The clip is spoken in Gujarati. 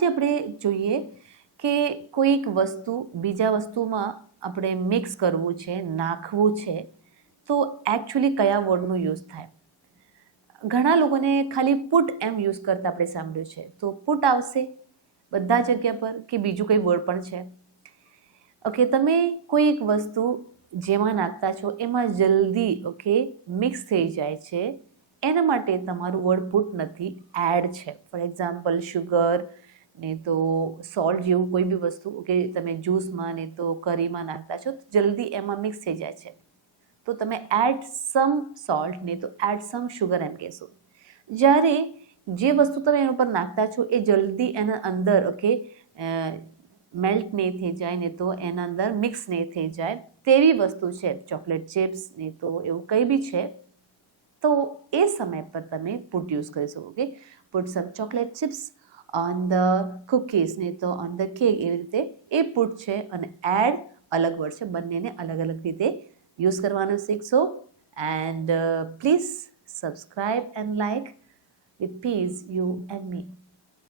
આજે આપણે જોઈએ કે કોઈ એક વસ્તુ બીજા વસ્તુમાં આપણે મિક્સ કરવું છે, નાખવું છે, તો એકચ્યુઅલી કયા વર્ડનો યુઝ થાય. ઘણા લોકોને ખાલી પુટ એમ યુઝ કરતા આપણે સાંભળ્યું છે, તો પુટ આવશે બધા જગ્યા પર કે બીજું કંઈ વર્ડ પણ છે. ઓકે, તમે કોઈ એક વસ્તુ જેમાં નાખતા છો એમાં જલ્દી મિક્સ થઈ જાય છે, એના માટે તમારું વર્ડ પુટ નથી, એડ છે. ફોર એક્ઝામ્પલ શુગર ને તો સોલ્ટ જેવું કોઈ બી વસ્તુ તમે જ્યુસમાં ને તો કરીમાં નાખતા છો તો જલ્દી એમાં મિક્સ થઈ જાય છે, તો તમે એડ સમ સોલ્ટ ને તો એડ સમ શુગર એમ કહેશો. જ્યારે જે વસ્તુ તમે એના ઉપર નાખતા છો એ જલ્દી એના અંદર મેલ્ટ નહીં થઈ જાય ને તો એના અંદર મિક્સ નહીં થઈ જાય તેવી વસ્તુ છે, ચોકલેટ ચિપ્સ ને તો એવું કંઈ બી છે, તો એ સમય પર તમે પુટ યુઝ કરી શકો કે put sum chocolate chips on the cookies ને તો ઓન ધ કેક, એવી રીતે એ પુટ છે. અને એડ અલગ વર્ડ છે, બંનેને અલગ અલગ રીતે યુઝ કરવાનું શીખશો. And please subscribe and like. With peace, you and me.